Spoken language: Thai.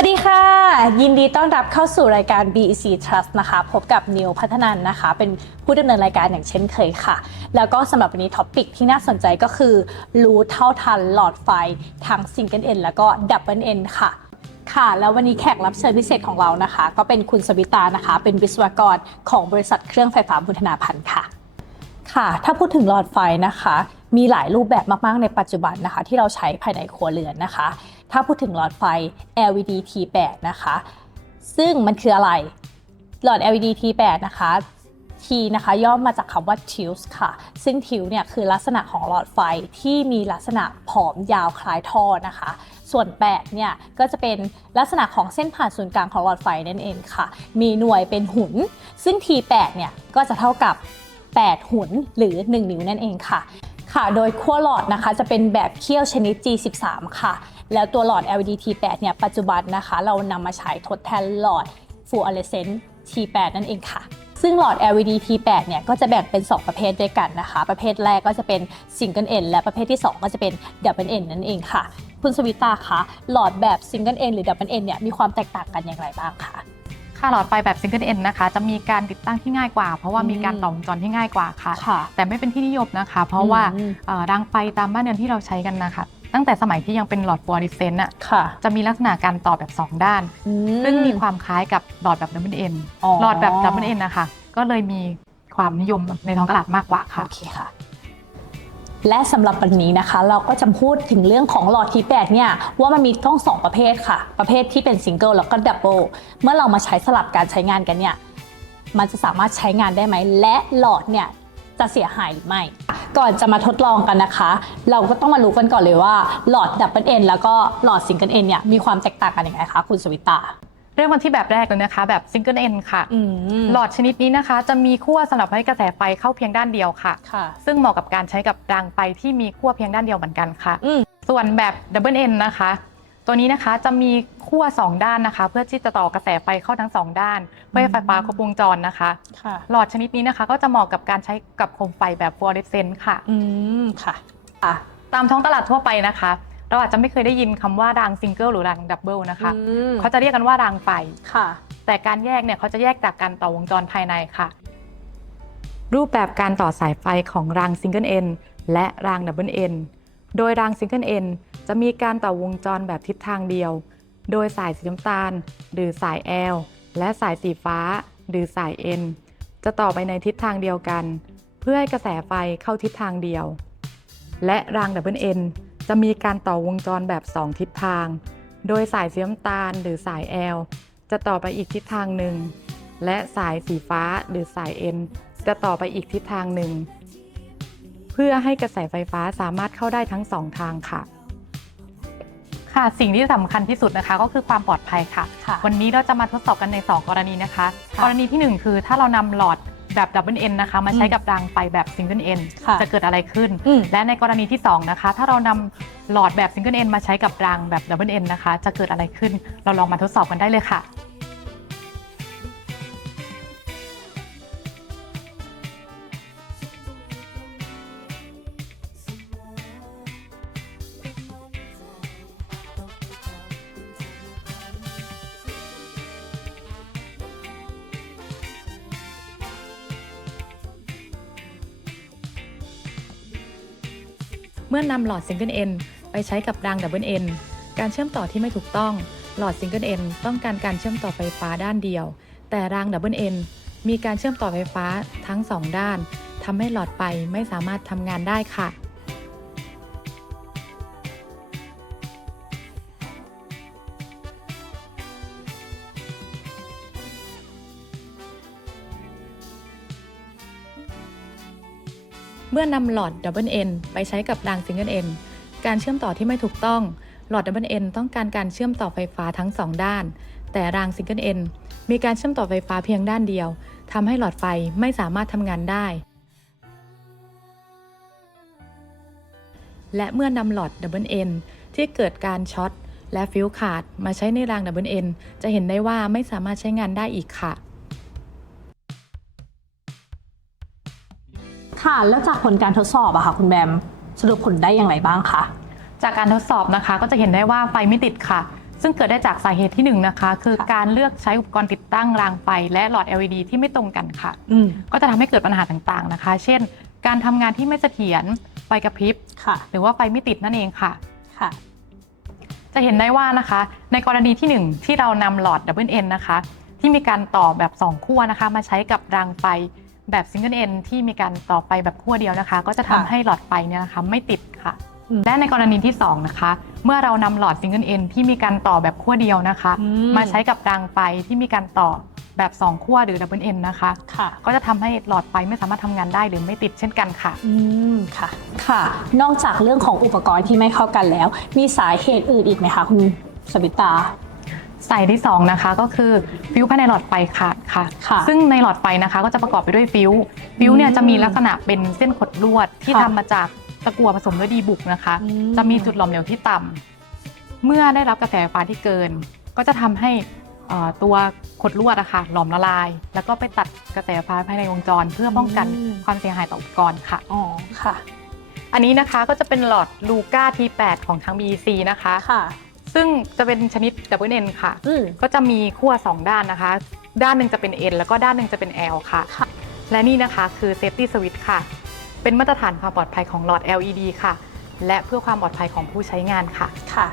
วัสดีค่ะ ยินดีต้อนรับเข้าสู่รายการ BEC Trust นะคะ พบกับนิวพัฒนันนะคะ เป็นผู้ดำเนินรายการอย่างเช่นเคยค่ะ แล้วก็สำหรับวันนี้ท็อปิกที่น่าสนใจก็คือ รู้เท่าทันหลอดไฟทั้ง Single End แล้วก็ Double End ค่ะค่ะแล้ววันนี้แขกรับเชิญพิเศษของเรานะคะ ก็เป็นคุณสวิตานะคะ เป็นวิศวกรของบริษัทเครื่องไฟฟ้าบุญธนาพันธ์ค่ะ ค่ะ ถ้าพูดถึงหลอดไฟนะคะ มีหลายรูปแบบมากๆในปัจจุบันนะคะ ที่เราใช้ภายในครัวเรือนนะคะ ถ้าพูดถึงหลอดไฟ LED T8 นะคะ ซึ่งมันคืออะไร หลอด LED T8 นะคะ T นะคะย่อมาจากคำว่า Tilt ค่ะ ซึ่ง Tilt เนี่ยคือลักษณะของหลอดไฟที่มีลักษณะผอมยาวคล้ายท่อนะคะ ส่วน8เนี่ยก็จะเป็นลักษณะของเส้นผ่านศูนย์กลางของหลอดไฟนั่นเองค่ะ มีหน่วยเป็นหุน ซึ่ง T8 เนี่ยก็จะเท่ากับ 8 หุนหรือ 1 นิ้วนั่นเองค่ะ ค่ะ โดยขั้วหลอดนะคะจะเป็นแบบเคี่ยวชนิด G13 ค่ะ แล้วตัวหลอด LED T8 เนี่ยปัจจุบันนะคะ เรานำมาใช้ทดแทนหลอด fluorescent T8 นั่นเองค่ะ ซึ่งหลอด LED T8 เนี่ยก็จะแบ่งเป็น 2 ประเภทด้วยกันนะคะ ประเภทแรกก็จะเป็น Single End และประเภทที่ 2 ก็จะเป็น Double End นั่นเองค่ะ คุณสวิตาคะหลอดแบบ Single End หรือ Double End เนี่ยมีความแตกต่างกันอย่างไรบ้างคะค่ะหลอดไฟแบบซิงเกิลเอ็นนะคะ จะมีการติดตั้งที่ง่ายกว่า เพราะว่ามีการอืมต่อวงจรที่ง่ายกว่าค่ะค่ะ แต่ไม่เป็นที่นิยมนะคะ เพราะว่าอืมเอ่อรางไฟตามบ้านเรือนที่เราใช้กันนะคะ ตั้งแต่สมัยที่ยังเป็นหลอดฟลูออเรสเซนต์น่ะค่ะจะมีลักษณะการต่อแบบ 2 ด้าน ซึ่งมีความคล้ายกับหลอดแบบดับเบิลเอ็นหลอดแบบดับเบิลเอ็นนะคะ ก็เลยมีความนิยมในท้องตลาดมากกว่าค่ะโอเคค่ะและสำหรับวันนี้นะคะ เราก็จะพูดถึงเรื่องของหลอดทีแปดเนี่ยว่ามันมีต้องสองประเภทค่ะ ประเภทที่เป็นซิงเกิลแล้วก็ดับเบิลเมื่อเรามาใช้สลับการใช้งานกันเนี่ยมันจะสามารถใช้งานได้ไหม และหลอดเนี่ย จะเสียหายหรือไม่ ก่อนจะมาทดลองกันนะคะ เราก็ต้องมารู้กันก่อนเลยว่าหลอดดับเบิลเอ็นแล้วก็หลอดซิงเกิลเอ็นเนี่ยมีความแตกต่างกันยังไงคะคุณสวิตาเริ่มกันที่แบบแรกเลยนะคะ แบบซิงเกิลเอ็นค่ะอืมหลอดชนิดนี้นะคะ จะมีขั้วสำหรับให้กระแสไฟเข้าเพียงด้านเดียวค่ะค่ะซึ่งเหมาะกับการใช้กับรางไฟที่มีขั้วเพียงด้านเดียวเหมือนกันค่ะอืมส่วนแบบดับเบิลเอ็นนะคะ ตัวนี้นะคะจะมี ขั้ว2ด้านนะคะ เพื่อที่จะต่อกระแสไฟเข้าทั้ง2ด้านเพื่อให้ไฟฟ้าครบวงจรนะคะ ค่ะหลอดชนิดนี้นะคะ ก็จะเหมาะกับการใช้กับโคมไฟแบบฟลูออเรสเซนต์ค่ะ อืมค่ะค่ะ ตามท้องตลาดทั่วไปนะคะ เราอาจจะไม่เคยได้ยินคำว่ารางซิงเกิลหรือรางดับเบิลนะคะ อืมเขาจะเรียกกันว่ารางไฟ ค่ะ แต่การแยกเนี่ยเขาจะแยกจากการต่อวงจรภายในค่ะ รูปแบบการต่อสายไฟของรางซิงเกิลเอ็นและรางดับเบิลเอ็นโดยรางซิงเกิลเอ็นจะมีการต่อวงจรแบบทิศทางเดียว โดยสายสีน้ำตาล หรือสาย L และสายสีฟ้า หรือสาย N จะต่อไปในทิศทางเดียวกัน เพื่อให้กระแสไฟเข้าทิศทางเดียว และรางดับเบิลเอ็นจะมีการต่อวงจรแบบ 2 ทิศทาง โดยสายสีน้ำตาล หรือสาย L จะต่อไปอีกทิศทางหนึ่ง และสายสีฟ้าหรือสาย N จะต่อไปอีกทิศทางหนึ่ง เพื่อให้กระแสไฟฟ้าสามารถเข้าได้ทั้งสองทางค่ะ ค่ะ สิ่งที่สำคัญที่สุดนะคะ ก็คือความปลอดภัยค่ะค่ะ วันนี้เราจะมาทดสอบกันใน 2 กรณีนะคะค่ะกรณีที่ 1 คือถ้าเรานำหลอดแบบดับเบิลเอ็นนะคะมาใช้อืมกับรางไฟแบบซิงเกิลเอ็นค่ะจะเกิดอะไรขึ้นอืมและในกรณีที่ 2 นะคะ ถ้าเรานำหลอดแบบซิงเกิลเอ็นมาใช้กับรางแบบดับเบิลเอ็นนะคะ จะเกิดอะไรขึ้น เราลองมาทดสอบกันได้เลยค่ะ เมื่อนำหลอดซิงเกิลเอ็นไปใช้กับรางดับเบิลเอ็นการเชื่อมต่อที่ไม่ถูกต้อง หลอดซิงเกิลเอ็นต้องการการเชื่อมต่อไฟฟ้าด้านเดียว แต่รางดับเบิลเอ็นมีการเชื่อมต่อไฟฟ้าทั้งสองด้านทำให้หลอดไฟไม่สามารถทำงานได้ค่ะ เมื่อนำหลอดดับเบิลเอ็นไปใช้กับรางซิงเกิลเอ็นการเชื่อมต่อที่ไม่ถูกต้อง หลอดดับเบิลเอ็นต้องการการเชื่อมต่อไฟฟ้าทั้งสองด้าน แต่รางซิงเกิลเอ็นมีการเชื่อมต่อไฟฟ้าเพียงด้านเดียวทำให้หลอดไฟไม่สามารถทำงานได้ และเมื่อนำหลอดดับเบิลเอ็นที่เกิดการช็อตและฟิวขาดมาใช้ในรางดับเบิลเอ็นจะเห็นได้ว่าไม่สามารถใช้งานได้อีกค่ะ ค่ะ แล้วจากผลการทดสอบอะค่ะ คุณแบมสรุปผลได้อย่างไรบ้างคะ จากการทดสอบนะคะก็จะเห็นได้ว่าไฟไม่ติดค่ะ ซึ่งเกิดได้จากสาเหตุที่หนึ่งนะคะ คือค่ะการเลือกใช้อุปกรณ์ติดตั้งรางไฟ และหลอด LED ที่ไม่ตรงกันค่ะ อืม ก็จะทำให้เกิดปัญหาต่างๆนะคะ เช่น การทำงานที่ไม่เสถียรไฟกระพริบ ค่ะ หรือว่าไฟไม่ติดนั่นเองค่ะ ค่ะ จะเห็นได้ว่านะคะ ในกรณีที่1ที่เรานำหลอด Double N นะคะ ที่มีการต่อแบบ 2 ขั้วนะคะ มาใช้กับรางไฟ แบบ Single N ที่มีการต่อไฟแบบขั้วเดียวนะคะ ก็จะทำค่ะให้หลอดไฟเนี่ยนะคะไม่ติดค่ะ อืมและในกรณีที่2นะคะ เมื่อเรานำหลอด Single N ที่มีการต่อแบบขั้วเดียวนะคะ อืมาใช้กับรางไฟที่มีการต่อแบบ2ขั้วหรือ Double N นะคะ ค่ะ ก็จะทำให้หลอดไฟไม่สามารถทำงานได้หรือไม่ติดเช่นกันค่ะ อืม ค่ะ ค่ะ นอกจากเรื่องของอุปกรณ์ที่ไม่เข้ากันแล้ว มีสาเหตุอื่นอีกไหมคะคุณสวิตา สายที่2นะคะก็คือฟิวส์ภายในหลอดไฟขาดค่ะ ค่ะซึ่งในหลอดไฟนะคะก็จะประกอบไปด้วยฟิวส์ฟิวส์เนี่ยอืมจะมีลักษณะเป็นเส้นขดลวดที่ค่ะทำมาจากตะกั่วผสมด้วยดีบุกนะคะ อืม จะมีจุดหลอมเหลวที่ต่ำเมื่อได้รับกระแสไฟฟ้าที่เกิน ก็จะทำให้เอ่อตัวขดลวดอะค่ะหลอมละลาย แล้วก็ไปตัดกระแสไฟฟ้าภายในวงจร เพื่อป้องกันอืมความเสียหายต่ออุปกรณ์ค่ะ อ๋อค่ะ อันนี้นะคะก็จะเป็นหลอดลูก้า T8 ของทาง BEC นะคะ ค่ะ ซึ่งจะเป็นชนิด Double N ค่ะ อืม ก็จะมีขั้ว2ด้านนะคะ ด้านหนึ่งจะเป็น N แล้วก็ด้านหนึ่งจะเป็น L ค่ะ ค่ะ และนี่นะคะคือ Safety Switch ค่ะ เป็นมาตรฐานความปลอดภัยของหลอด LED ค่ะ และเพื่อความปลอดภัยของผู้ใช้งานค่ะ ค่ะ